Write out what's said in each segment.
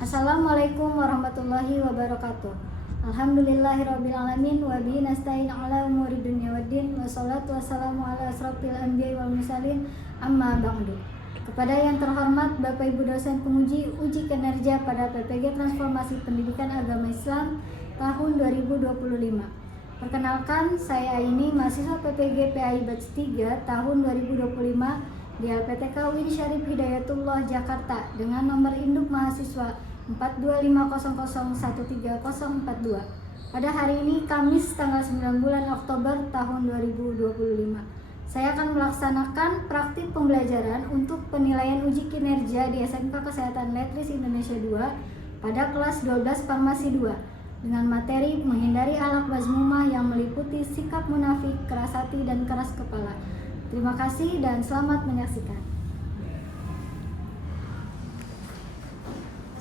Assalamualaikum warahmatullahi wabarakatuh. Alhamdulillahirrabbilalamin. Wabihi nasta'in ala umuri dunya waddin. Wassalatu wassalamu ala asrafil anbiya'i wal mursalin. Amma ba'du. Kepada yang terhormat Bapak Ibu dosen penguji uji kinerja pada PPG Transformasi Pendidikan Agama Islam tahun 2025. Perkenalkan, saya Aini, mahasiswa PPG PAI Batch 3 tahun 2025 di LPTK UIN Syarif Hidayatullah Jakarta dengan nomor induk mahasiswa 42500130042. Pada hari ini Kamis tanggal 9 bulan Oktober tahun 2025. Saya akan melaksanakan praktik pembelajaran untuk penilaian uji kinerja di SMK Kesehatan Letris Indonesia 2 pada kelas 12 Farmasi 2 dengan materi menghindari akhlak mazmumah yang meliputi sikap munafik, keras hati, dan keras kepala. Terima kasih dan selamat menyaksikan.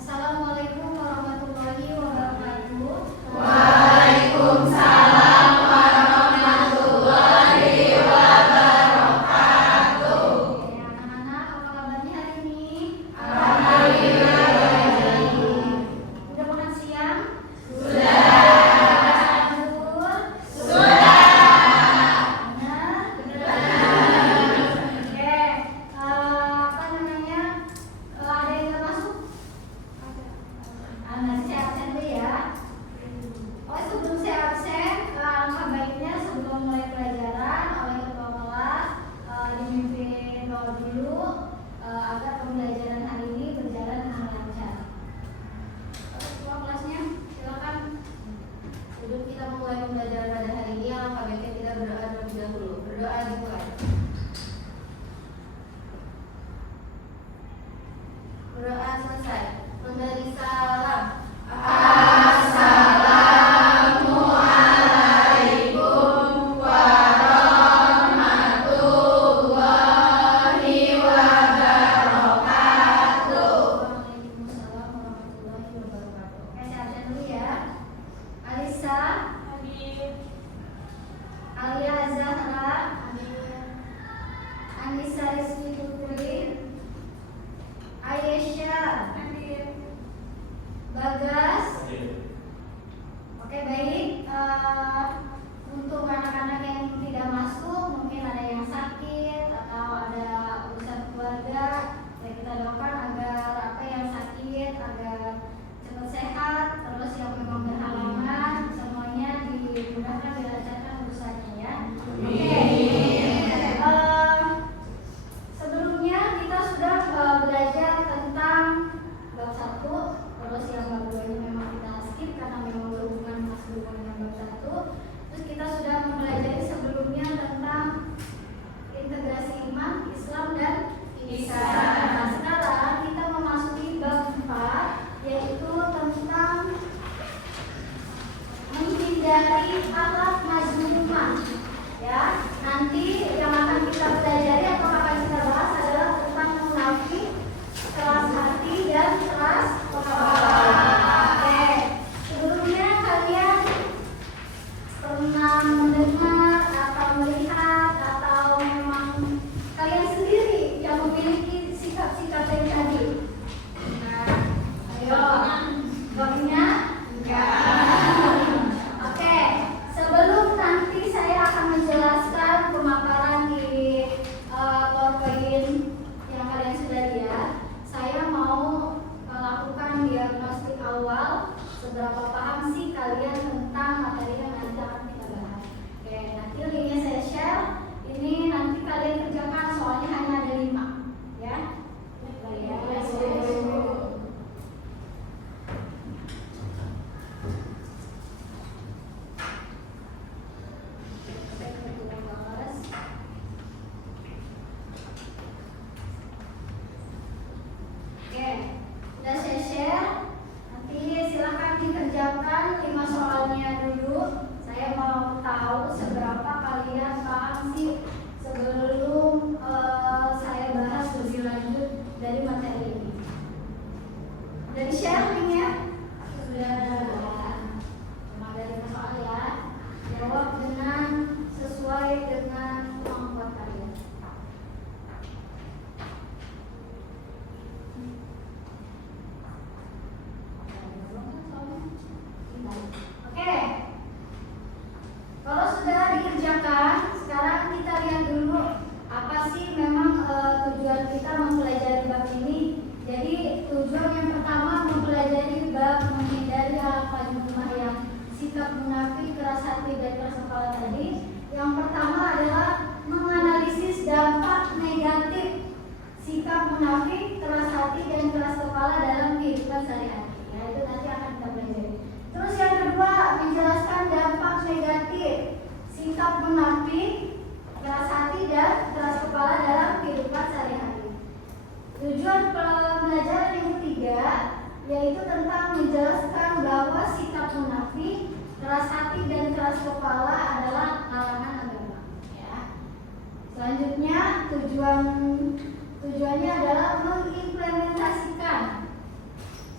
Assalamualaikum warahmatullahi wabarakatuh. Waalaikumsalam warahmatullahi wabarakatuh. Oke, anak-anak, apa kabarnya hari ini? Alhamdulillah baik. Udah makan siang? Sudah. Sahur? Sudah. Benar? Oke, apa namanya? Ada yang nggak masuk? Nanti saya absen dulu ya. Oh, sebelum saya absen, alangkah baiknya sebelum mulai pelajaran oleh ketua kelas dipimpin doa dulu agar pembelajaran hari ini berjalan dengan lancar. Ketua kelasnya, silakan. Sebelum kita memulai pembelajaran pada hari ini, alangkah baiknya kita berdoa terlebih dahulu. Berdoa dimulai. Berdoa selesai. Memberi salam. Assalamualaikum warahmatullahi wabarakatuh. Waalaikumsalam warahmatullahi wabarakatuh. Oke, saya absen dulu ya. Alisa, Alia Zahra, Anissa Rizky Putri, Aisyah, Bagas. Oke, baik. Untuk anak-anak yang tidak masuk, mungkin ada yang sakit atau ada urusan keluarga, ya kita doakan agar apa yang sakit agar cepat sehat. Terus yang memang berhalangan semuanya dimudahkan, dilancarkan urusannya ya. Oke. Sebelumnya kita sudah belajar tentang bab 1, terus yang bab 2 ini memang kita skip karena memang berhubungan masih dengan bab 1. Terus kita sudah mempelajari sebelumnya tentang integrasi iman, Islam, dan ihsan. Nah, sekarang kita memasuki bab 4 yaitu tentang menghindari akhlak mazmumah. Ya, nanti yang akan kita pelajari atau akan kita bahas adalah tentang munafik, keras hati, dan keras kepala. Oke, sebelumnya kalian pernah mendengar atau melihat atau memang kalian sendiri yang memiliki sikap-sikap yang tadi? Nah, ayo, jawabnya? Oke, sebelum nanti saya akan menjelaskan pemaparan di PowerPoint yang kalian sudah lihat, saya mau melakukan diagnostik awal seberapa paham sih kalian tentang materi yang nanti akan kita bahas. Oke, nanti linknya saya share. Ini nanti kalian kerjakan soalnya hanya ada 5 ya. Oke, sudah saya share. Nanti silakan dikerjakan 5 soalnya dulu. Saya mau tahu seberapa kalian paham sih sebelum yaitu tentang menjelaskan bahwa sikap munafik, keras hati dan keras kepala adalah larangan agama. Ya. Selanjutnya tujuannya adalah mengimplementasikan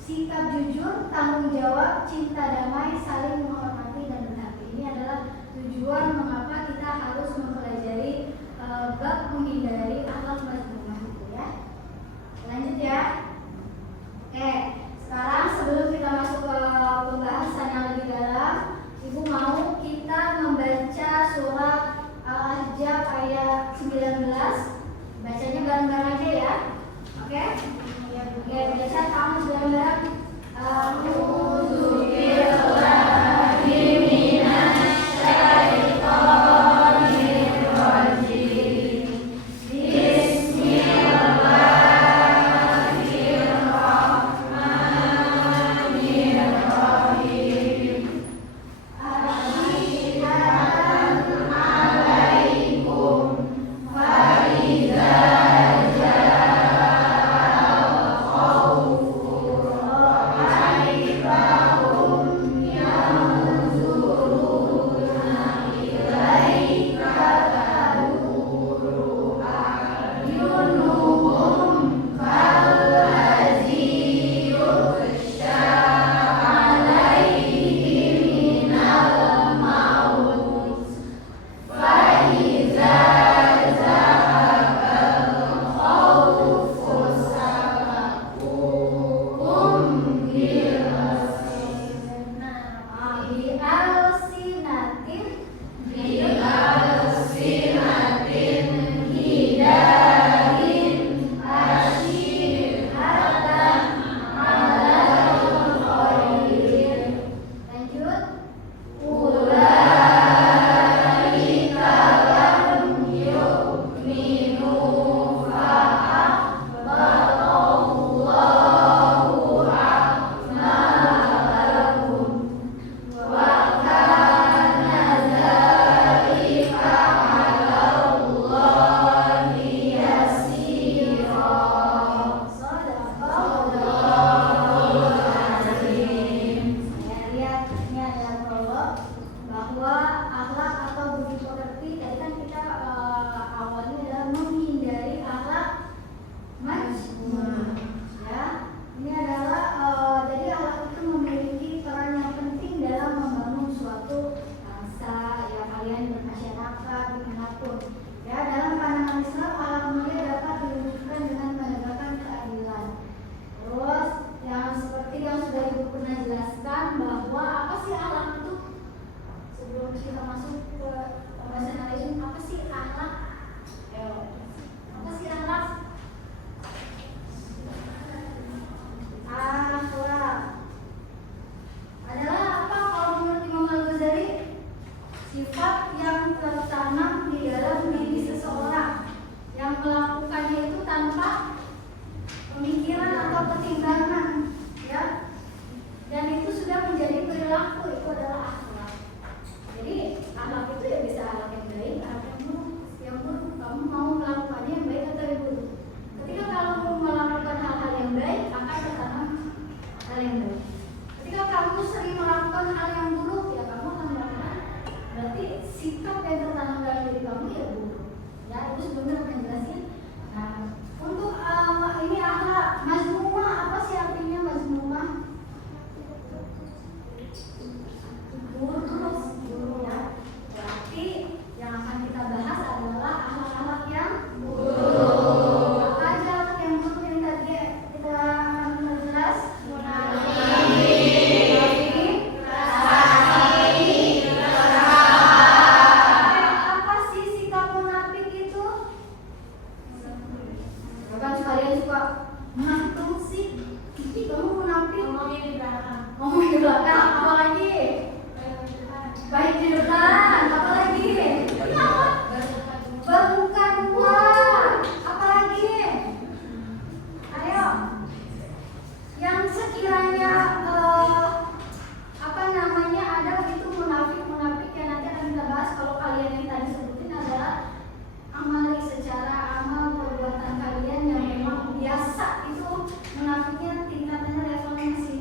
sikap jujur, tanggung jawab, cinta damai, saling menghormati dan berhati. Ini adalah tujuan mengapa kita harus mempelajari bab menghindari akhlak mazmumah itu ya. Lanjut ya. Oke, sekarang sebelum kita masuk ke pembahasan yang lebih dalam, Ibu mau kita membaca surat Al-Ahzab ayat 19. Bacanya bareng-bareng aja ya. Oke? Oke, baca kamu bareng-bareng. Munafiknya tingkatannya levelnya masih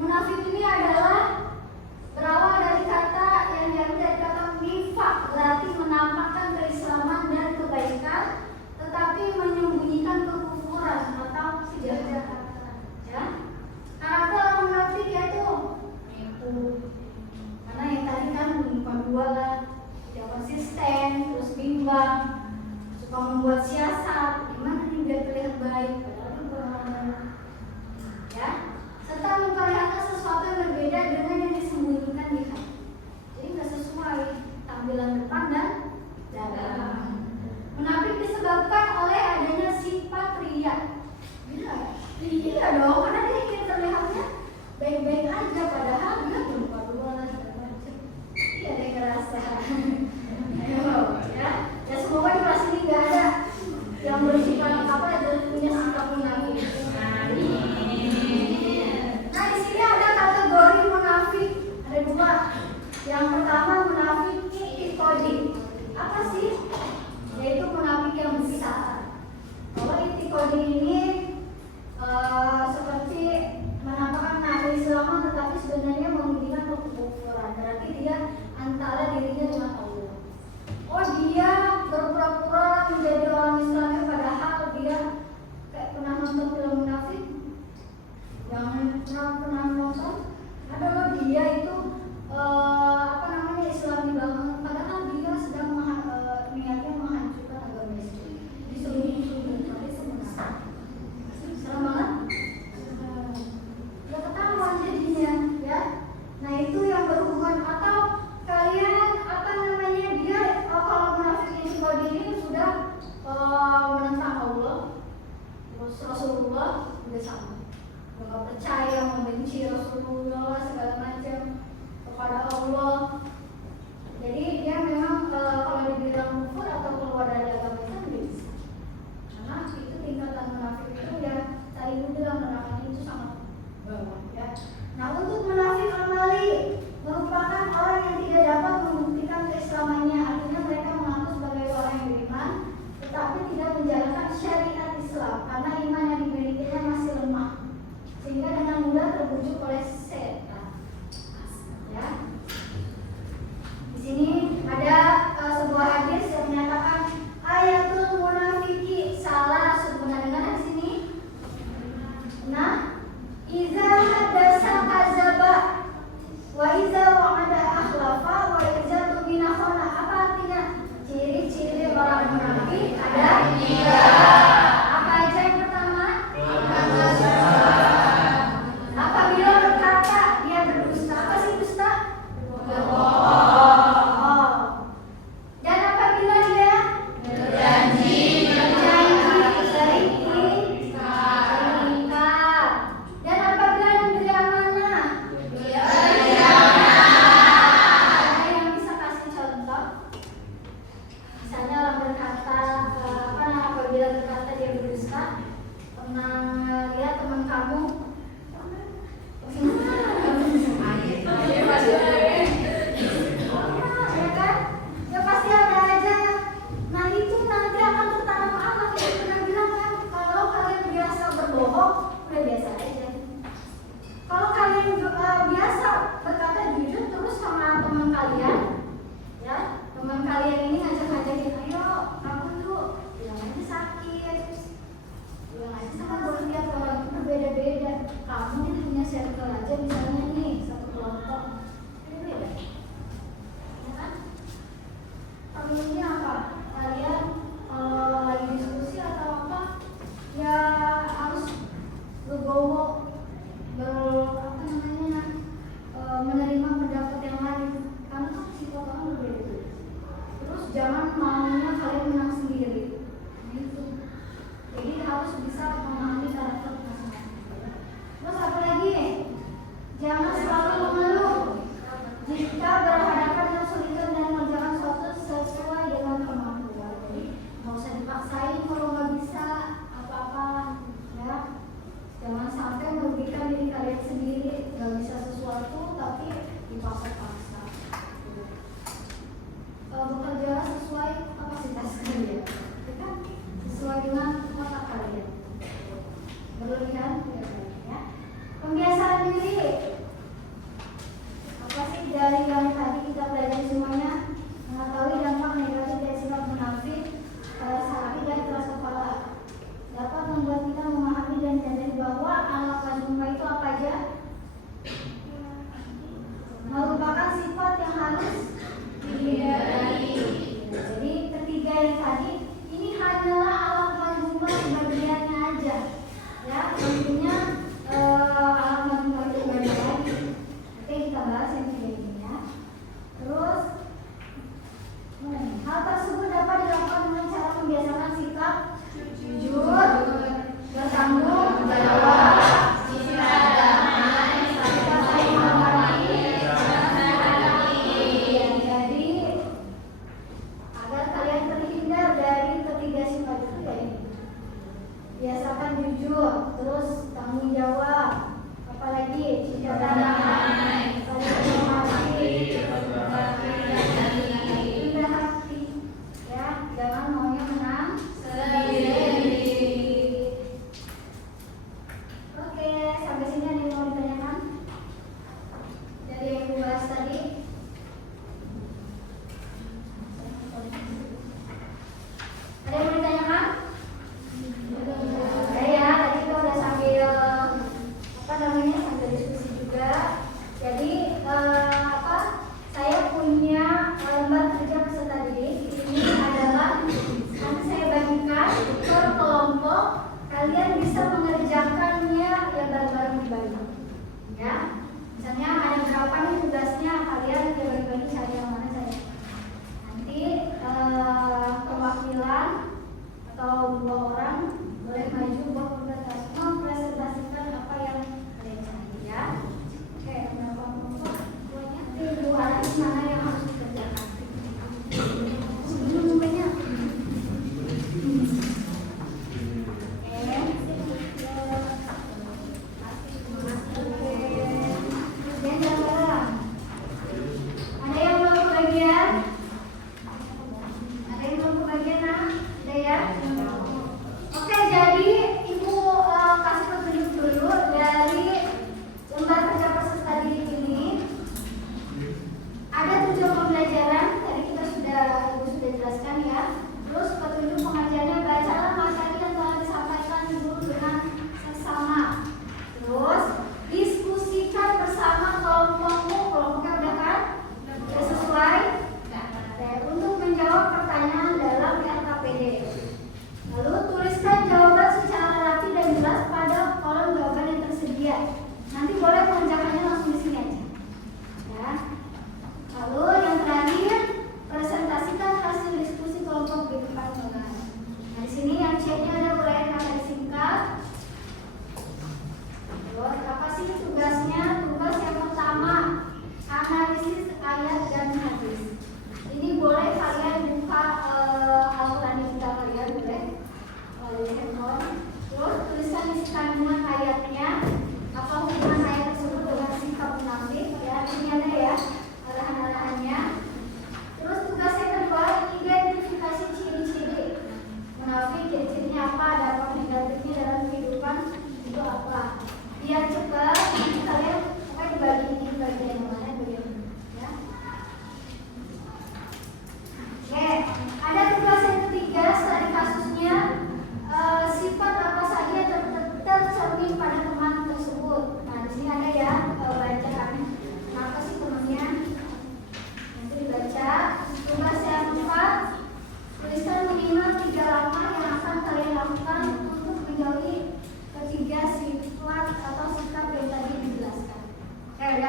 Munafik ini adalah berawal dari kata yang diambil dari kata nifaq, berarti menampakkan keislaman dan kebaikan, tetapi menyembunyikan kekufuran atau kejahatan. Ya, karakter orang munafik yaitu nipu. Karena yang tadi kan bukan dua lah, tidak konsisten, terus bimbang, suka membuat siasat, gimana nih biar terlihat baik, padahal itu bukan. Ya, serta memperlihatkan sesuatu yang berbeda dengan yang disembunyikan di hati. Jadi nggak sesuai tampilan depan dan belakang. Munafik disebabkan oleh adanya sifat riya. Gila ya? Iya dong, karena dia ingin terlihatnya baik-baik aja, padahal dia belum dua lah segala macam. Iya deh ngerasa. Ayo, ya. Ya semoga di kelas ini nggak ada yang bersifat apa dan punya sikap munafik. Nah di sini ada kategori munafik, ada dua. Yang pertama munafik itikadi. Apa sih? Yaitu munafik yang besar. Kalau itikadi ini seperti menampakkan keislaman tetapi sebenarnya memungkinkan kekufuran. Berarti dia antara dirinya dengan Allah. Oh dia berpura-pura menjadi orang Islam padahal dia kayak pernah nonton film munafik. Yang pernah nonton adalah dia itu Islami banget, padahal dia sedang niatnya menghancurkan agama Islam. Disembunyi-sembunyi tapi sebenarnya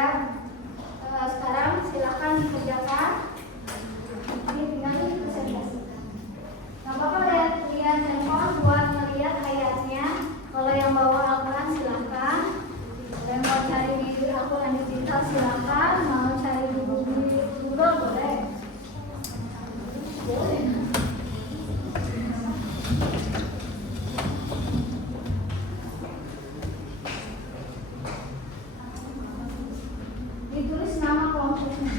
Ya, sekarang silakan dikerjakan. Ini tinggal presentasikan. Nggak apa-apa lihat handphone buat melihat ayatnya. Kalau yang bawa Al-Quran silakan. Yang mau cari di Al-Quran digital silakan. Mau cari di Google boleh. Ditulis nama kelompoknya.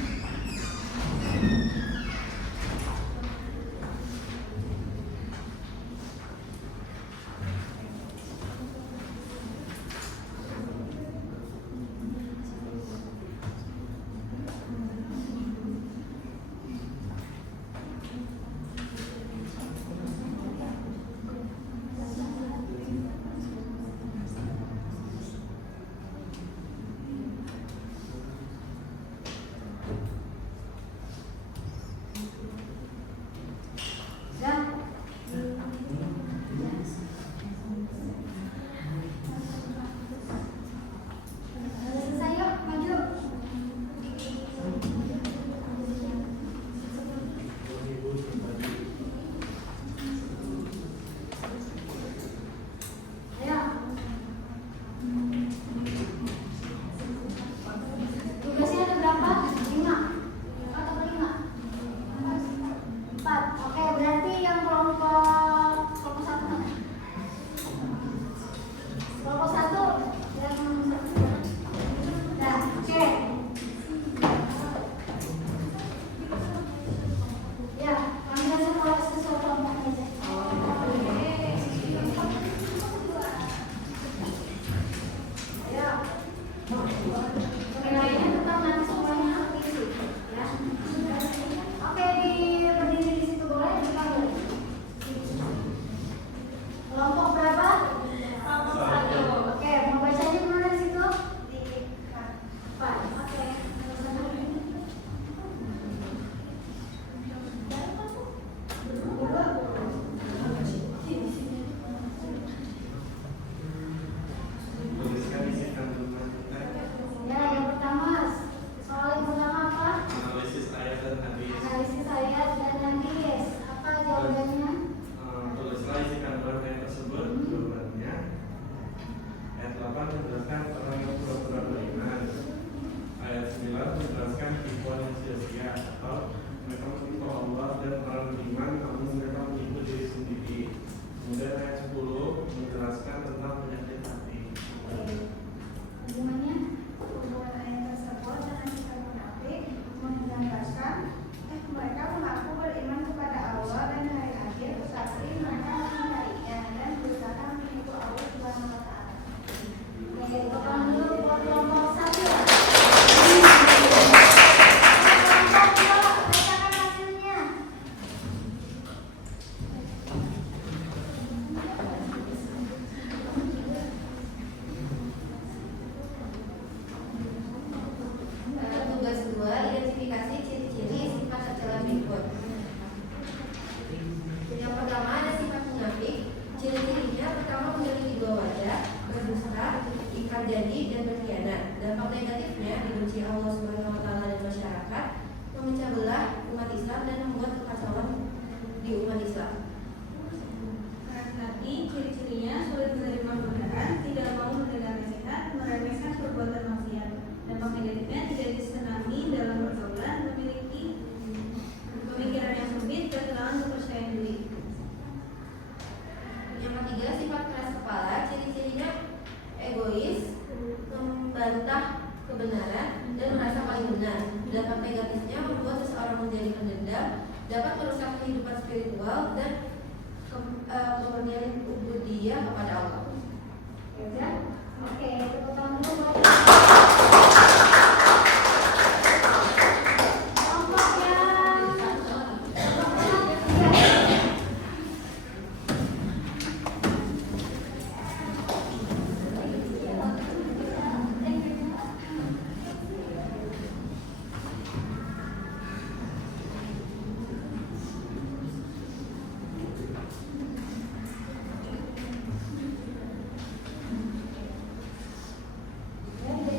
Dapat merusak kehidupan spiritual dan kemudian ubudiyah kepada Allah. Ya, oke, tepuk tangan dulu buat kelompok yang ya,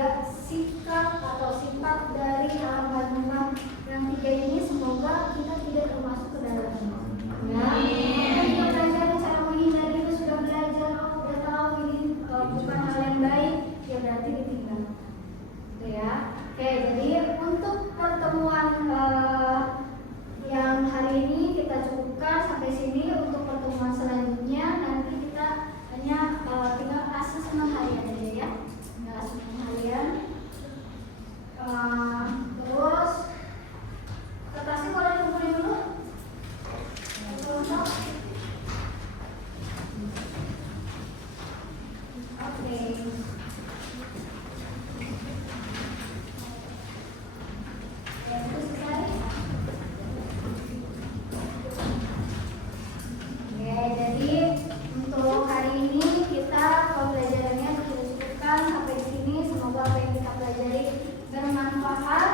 juga sikap atau sifat dari hamba-hamba yang tiga ini semoga kita tidak termasuk ke dalamnya. Ya, kita juga belajar cara menghindari itu sudah belajar, udah tahu ini bukan hal yang baik, ya berarti ditinggal. Gitu ya. Oke, jadi untuk pertemuan yang hari ini kita cukupkan sampai sini. Untuk pertemuan selanjutnya nanti kita hanya tinggal asesmen harian aja ya. Tinggal asesmen harian. Terus kertasnya boleh dikumpulin dulu. Oke. Ya, itu selesai. Oke, jadi untuk hari ini kita pembelajarannya sudah cukupkan sampai di sini. Semoga apa yang kita pelajari bermanfaat.